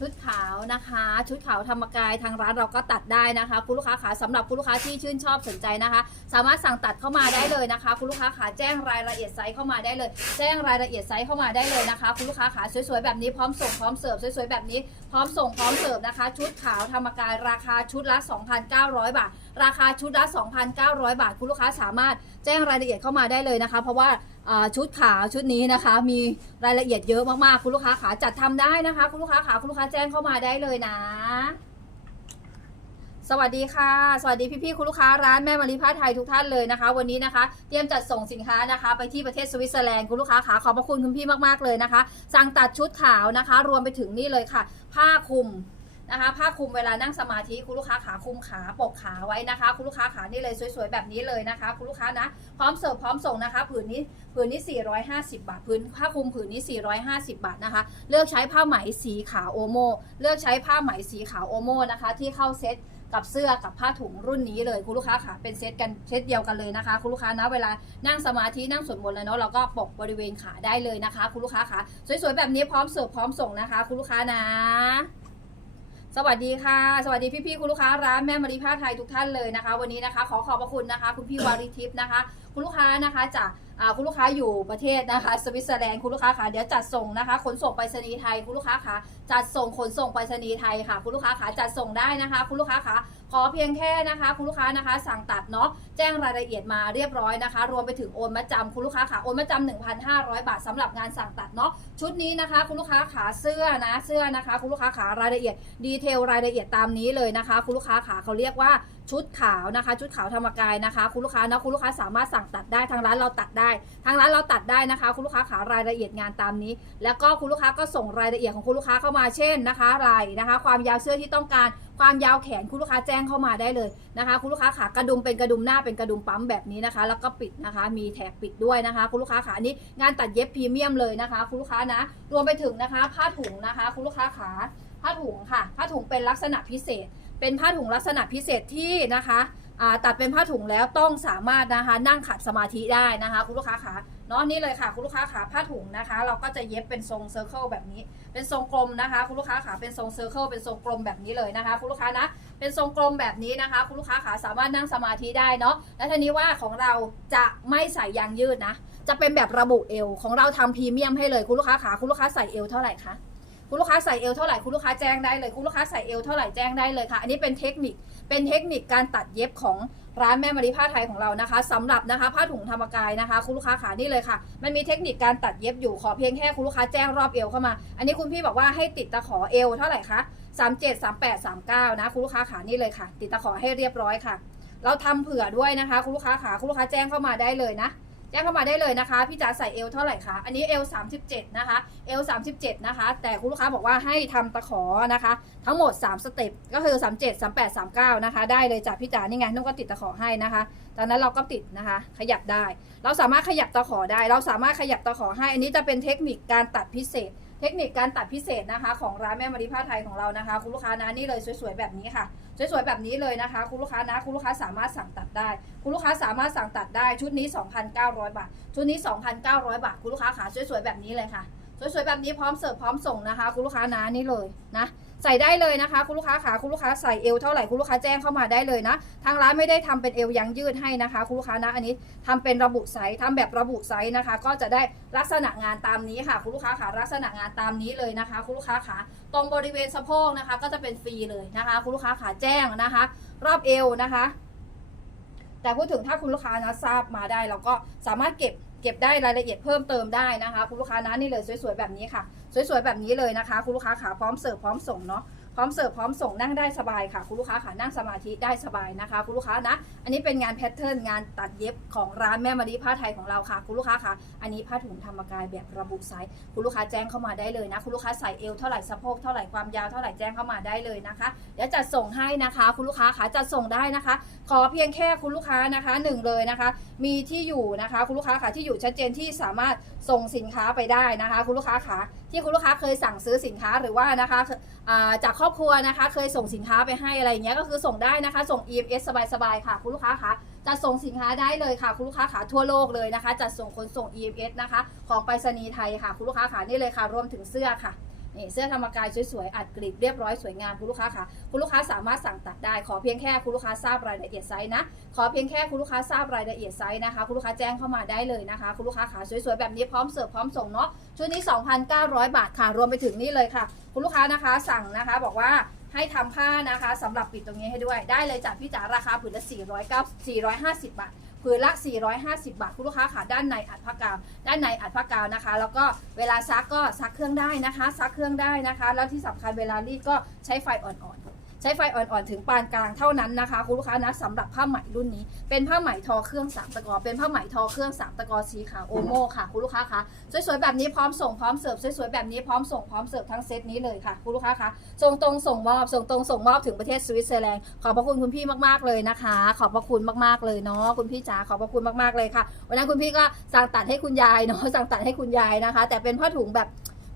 ชุดขาวนะคะ ชุดขาวธรรมกายทางร้านเราก็ตัดได้นะคะ คุณลูกค้าขาสำหรับคุณลูกค้าที่ชื่นชอบสนใจนะคะ สามารถสั่งตัดเข้ามาได้เลยนะคะ คุณลูกค้าขาแจ้งรายละเอียดไซส์เข้ามาได้เลย แจ้งรายละเอียดไซส์เข้ามาได้เลยนะคะ คุณลูกค้าขาสวยๆแบบนี้พร้อมส่งพร้อมเสิร์ฟสวยๆแบบนี้พร้อมส่งพร้อมเสิร์ฟนะคะ ชุดขาวธรรมกายราคาชุดละ 2,900 บาท ราคาชุดละ 2,900 บาท คุณลูกค้าสามารถแจ้งรายละเอียดเข้ามาได้เลยนะคะ เพราะว่าอ่า ชุดขาวชุดนี้นะคะ มีรายละเอียดเยอะมากๆคุณลูกค้าขาจัดทำได้นะคะ คุณลูกค้าขาคุณลูกค้าแจ้งเข้ามาได้เลยนะ สวัสดีค่ะ สวัสดีพี่ๆคุณลูกค้าร้านแม่มารีผ้าไทยทุกท่านเลยนะคะ วันนี้นะคะ เตรียมจัดส่งสินค้านะคะ ไปที่ประเทศสวิตเซอร์แลนด์คุณลูกค้าขาขอบพระคุณคุณพี่มากๆเลยนะคะ สั่งตัดชุดขาวนะคะ รวมไปถึงนี่เลยค่ะ ผ้าคลุม นะคะผ้าคลุมเวลานั่งสมาธิคุณลูกค้าขาคลุมขาปกขาไว้นะคะ คุณลูกค้าขานี่เลยสวยๆแบบนี้เลยนะคะ คุณลูกค้านะพร้อมเสิร์ฟพร้อมส่งนะคะผืนนี้ผืนนี้ 450 บาทผืนผ้าคลุมผืนนี้ 450 บาทนะคะ เลือกใช้ผ้าไหมสีขาวโอโมเลือกใช้ผ้าไหมสีขาวโอโมนะคะ ที่เข้าเซ็ตกับเสื้อกับผ้าถุงรุ่นนี้เลยคุณลูกค้าค่ะเป็นเซตกันเซตเดียวกันเลยนะคะ คุณลูกค้านะเวลานั่งสมาธินั่งสวดมนต์แล้วเนาะเราก็ปกบริเวณขาได้เลยนะคะ คุณลูกค้าค่ะสวยๆแบบนี้พร้อมเสิร์ฟพร้อมส่งนะคะ คุณลูกค้านะ สวัสดีค่ะ สวัสดีพี่ๆคุณลูกค้าร้านแม่มารีผ้าไทยทุกท่านเลยนะคะ วันนี้นะคะขอขอบพระคุณนะคะ คุณพี่วาริทิพย์นะคะ คุณลูกค้านะคะจากคุณลูกค้าอยู่ประเทศนะคะสวิตเซอร์แลนด์คุณลูกค้าค่ะเดี๋ยวจัดส่งนะคะ ขนส่งไปรษณีย์ไทยคุณลูกค้าค่ะจัดส่งขนส่งไปรษณีย์ไทยค่ะ คุณลูกค้าค่ะจัดส่งได้นะคะ คุณลูกค้าค่ะ ขอเพียงแค่นะคะ คุณลูกค้านะคะ สั่งตัดเนาะแจ้งรายละเอียดมาเรียบร้อยนะคะ รวมไปถึงโอนมาจำคุณลูกค้าค่ะโอนมาจำ1,500 บาทสำหรับงานสั่งตัดเนาะชุดนี้นะคะ คุณลูกค้าขาเสื้อนะเสื้อนะคะ คุณลูกค้าขารายละเอียด ดีเทลรายละเอียดตามนี้เลยนะคะ คุณลูกค้าขาเขาเรียกว่าชุดขาวนะคะ ชุดขาวธรรมกายนะคะ คุณลูกค้านะคุณลูกค้าสามารถสั่งตัดได้ทางร้านเราตัดได้ ทางร้านเราตัดได้นะคะ คุณลูกค้าขารายละเอียดงานตามนี้ แล้วก็คุณลูกค้าก็ส่งรายละเอียดของคุณลูกค้าเข้ามาเช่นนะคะลายนะคะ ความยาวเสื้อที่ต้องการ ความยาวแขนคุณลูกค้าแจ้งเข้ามาได้เลยนะคะ คุณลูกค้าขากระดุมเป็นกระดุมหน้าเป็นกระดุมปั๊มแบบนี้นะคะ แล้วก็ปิดนะคะ มีแถบปิดด้วยนะคะ คุณลูกค้าขาอันนี้งานตัดเย็บพรีเมียมเลยนะคะ คุณลูกค้านะ รวมไปถึงนะคะ ผ้าถุงนะคะ คุณลูกค้าขาผ้าถุงค่ะ ผ้าถุงเป็นลักษณะพิเศษ เป็นผ้าถุงลักษณะพิเศษที่นะคะตัดเป็นผ้าถุงแล้วต้องสามารถนะคะนั่งขัดสมาธิได้นะคะ คุณลูกค้าขา เนาะนี่เลยค่ะคุณลูกค้าขาผ้าถุงนะคะ เราก็จะเย็บเป็นทรงเซอร์เคิลแบบนี้ เป็นทรงกลมนะคะคุณลูกค้าขาเป็นทรงเซอร์เคิลเป็นทรงกลมแบบนี้เลยนะคะคุณลูกค้านะ เป็นทรงกลมแบบนี้นะคะคุณลูกค้าขาสามารถนั่งสมาธิได้เนาะและทีนี้ว่าของเราจะไม่ใส่ยางยืดนะ จะเป็นแบบระบุเอวของเราทำพรีเมียมให้เลยคุณลูกค้าขาคุณลูกค้าใส่เอวเท่าไหร่คะ คุณลูกค้าใส่เอวเท่าไหร่คุณลูกค้าแจ้งได้เลยคุณลูกค้าใส่เอวเท่าไหร่แจ้งได้เลยค่ะ อันนี้เป็นเทคนิคเป็นเทคนิคการตัดเย็บของร้านแม่มารีผ้าไทยของเรานะคะสำหรับนะคะผ้าถุงธรรมกายนะคะ คุณลูกค้าขานี่เลยค่ะ มันมีเทคนิคการตัดเย็บอยู่ขอเพียงแค่คุณลูกค้าแจ้งรอบเอวเข้ามา อันนี้คุณพี่บอกว่าให้ติดตะขอเอวเท่าไหร่คะ37 38 39นะคุณลูกค้าขานี่เลยค่ะ ติดตะขอให้เรียบร้อยค่ะ เราทำเผื่อด้วยนะคะ คุณลูกค้าขาคุณลูกค้าแจ้งเข้ามาได้เลยนะ แจ้งเข้ามาได้เลยนะคะ พี่จ๋าใส่เอวเท่าไหร่คะ อันนี้เอว37 นะคะ เอว37 นะคะ แต่คุณลูกค้าบอกว่าให้ทำตะขอนะคะ ทั้งหมด 3 สเต็ป ก็คือ 37 38 39 นะคะ ได้เลยจากพี่จ๋า นี่ไง นุ่นก็ติดตะขอให้นะคะ จากนั้นเราก็ติดนะคะ ขยับได้ เราสามารถขยับตะขอได้ เราสามารถขยับตะขอให้ อันนี้จะเป็นเทคนิคการตัดพิเศษ เทคนิคการตัดพิเศษนะคะ ของร้านแม่มารีผ้าไทยของเรานะคะ คุณลูกค้านะ นี่เลยสวยๆแบบนี้ค่ะ สวยๆแบบนี้เลยนะคะ คุณลูกค้านะ คุณลูกค้าสามารถสั่งตัดได้ คุณลูกค้าสามารถสั่งตัดได้ชุดนี้ 2,900 บาท ชุดนี้ 2,900 บาท คุณลูกค้าขาสวยๆแบบนี้เลยค่ะ สวยๆแบบนี้พร้อมเสิร์ฟพร้อมส่งนะคะ คุณลูกค้านะนี่เลยนะ ใส่ได้เลยนะคะ คุณลูกค้าขาคุณลูกค้าใส่เอวเท่าไหร่คุณลูกค้าแจ้งเข้ามาได้เลยนะ ทางร้านไม่ได้ทำเป็นเอวยางยืดให้นะคะ คุณลูกค้านะอันนี้ทำเป็นระบุไซส์ทำแบบระบุไซส์นะคะ ก็จะได้ลักษณะงานตามนี้ค่ะ คุณลูกค้าขาลักษณะงานตามนี้เลยนะคะ คุณลูกค้าขาตรงบริเวณสะโพกนะคะ ก็จะเป็นฟรีเลยนะคะ คุณลูกค้าขาแจ้งนะคะ รอบเอวนะคะ แต่พูดถึงถ้าคุณลูกค้านะทราบมาได้เราก็สามารถเก็บ เก็บได้รายละเอียดเพิ่มเติมได้นะคะ คุณลูกค้านะนี่เลยสวยๆแบบนี้ค่ะ สวยๆแบบนี้เลยนะคะ คุณลูกค้าขาพร้อมเสิร์ฟพร้อมส่งเนาะ พร้อมเสิร์ฟพร้อมส่งนั่งได้สบายค่ะคุณลูกค้าขานั่งสมาธิได้สบายนะคะคุณลูกค้านะ อันนี้เป็นงานแพทเทิร์นงานตัดเย็บของร้านแม่มารีผ้าไทยของเราค่ะคุณลูกค้าค่ะ อันนี้ผ้าถุงธรรมกายแบบระบุไซส์คุณลูกค้าแจ้งเข้ามาได้เลยนะ คุณลูกค้าใส่เอวเท่าไหร่สะโพกเท่าไหร่ความยาวเท่าไหร่แจ้งเข้ามาได้เลยนะคะเดี๋ยวจัดส่งให้นะคะ คุณลูกค้าขาจัดส่งได้นะคะ ขอเพียงแค่คุณลูกค้านะคะหนึ่งเลยนะคะ มีที่อยู่นะคะ คุณลูกค้าค่ะที่อยู่ชัดเจนที่สามารถส่งสินค้าไปได้นะคะ คุณลูกค้าขาที่คุณลูกค้าเคยสั่งซื้อสินค้าหรือว่านะคะจากครอบครัวนะคะ เคยส่งสินค้าไปให้อะไรอย่างเงี้ยก็คือส่งได้นะคะ ส่ง EMS สบายๆค่ะ คุณลูกค้าคะจะส่งสินค้าได้เลยค่ะ คุณลูกค้าขาทั่วโลกเลยนะคะจัดส่งขนส่ง EMS นะคะ ของไปรษณีย์ไทยค่ะ คุณลูกค้าขานี่เลยค่ะรวมถึงเสื้อค่ะ นี่เสื้อธรรมกายสวยๆ อัดกรีบเรียบร้อยสวยงามคุณลูกค้าค่ะ คุณลูกค้าสามารถสั่งตัดได้ ขอเพียงแค่คุณลูกค้าทราบรายละเอียดไซส์นะ ขอเพียงแค่คุณลูกค้าทราบรายละเอียดไซส์นะคะ คุณลูกค้าแจ้งเข้ามาได้เลยนะคะ คุณลูกค้าขาสวยๆ แบบนี้พร้อมเสิร์ฟพร้อมส่งเนาะ ชุดนี้ 2,900 บาทค่ะ รวมไปถึงนี่เลยค่ะ คุณลูกค้านะคะสั่งนะคะบอกว่าให้ทำผ้านะคะสำหรับปิดตรงนี้ให้ด้วย ได้เลยจากพี่จ๋าราคาผืนละ409 450 บาท ผืนละ 450 บาท คุณลูกค้าค่ะด้านในอัดผ้ากาว ด้านในอัดผ้ากาวนะคะ แล้วก็เวลาซักก็ซักเครื่องได้นะคะ ซักเครื่องได้นะคะ แล้วที่สำคัญเวลารีดก็ใช้ไฟอ่อนๆ ใช้ไฟอ่อนๆถึงปานกลางเท่านั้นนะคะ คุณลูกค้านะสำหรับผ้าไหมรุ่นนี้ เป็นผ้าไหมทอเครื่องสามตะกอเป็นผ้าไหมทอเครื่องสามตะกอสีขาวโอโมค่ะคุณลูกค้าคะสวยๆแบบนี้พร้อมส่งพร้อมเสิร์ฟสวยๆแบบนี้พร้อมส่งพร้อมเสิร์ฟทั้งเซตนี้เลยค่ะคุณลูกค้าคะส่งตรงส่งมอบส่งตรงส่งมอบถึงประเทศสวิตเซอร์แลนด์ขอบพระคุณคุณพี่มากๆเลยนะคะ ขอบพระคุณมากๆเลยเนาะคุณพี่จ๋าขอบพระคุณมากๆเลยค่ะวันนั้นคุณพี่ก็สั่งตัดให้คุณยายเนาะสั่งตัดให้คุณยายนะคะ แต่เป็นผ้าถุงแบบ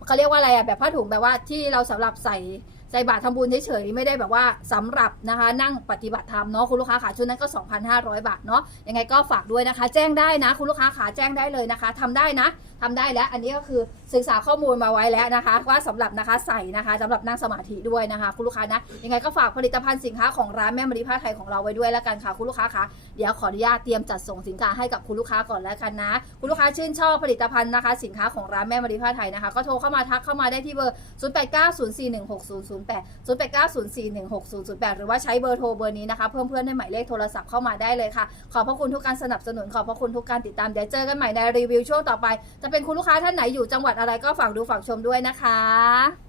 เขาเรียกว่าอะไรอะแบบผ้าถุงแบบว่าที่เราสำหรับใส่ ใส่บาตรทำบุญเฉยๆไม่ได้แบบว่าสำหรับนะคะนั่งปฏิบัติธรรมเนาะคุณลูกค้าขาชุดนั้นก็ 2,500 บาทเนาะยังไงก็ฝากด้วยนะคะ แจ้งได้นะ คุณลูกค้าขาแจ้งได้เลยนะคะทำได้นะทำได้แล้ว อันนี้ก็คือศึกษาข้อมูลมาไว้แล้วนะคะ ว่าสำหรับนะคะใส่นะคะสำหรับนั่งสมาธิด้วยนะคะ คุณลูกค้านะยังไงก็ฝากผลิตภัณฑ์สินค้าของร้านแม่มารีผ้าไทยของเราไว้ด้วยแล้วกันค่ะคุณลูกค้าคะเดี๋ยวขออนุญาตเตรียมจัดส่งสินค้าให้กับคุณลูกค้าก่อนแล้วกันนะ คุณลูกค้าชื่นชอบผลิตภัณฑ์นะคะ สินค้าของร้านแม่มารีผ้าไทยนะคะ ก็โทรเข้ามาทักเข้ามาได้ที่เบอร์ 0890416008 0890416008 หรือว่าใช้เบอร์โทรเบอร์นี้นะคะเพิ่มเพื่อนในหมายเลขโทรศัพท์เข้ามาได้เลยค่ะ ขอบพระคุณทุกการสนับสนุนขอบพระคุณทุกการติดตามเดี๋ยวเจอกันใหม่ในรีวิวช่วงต่อไปจะเป็นคุณลูกค้าท่านไหนอยู่จังหวัดอะไรก็ฝากดูฝากชมด้วยนะคะ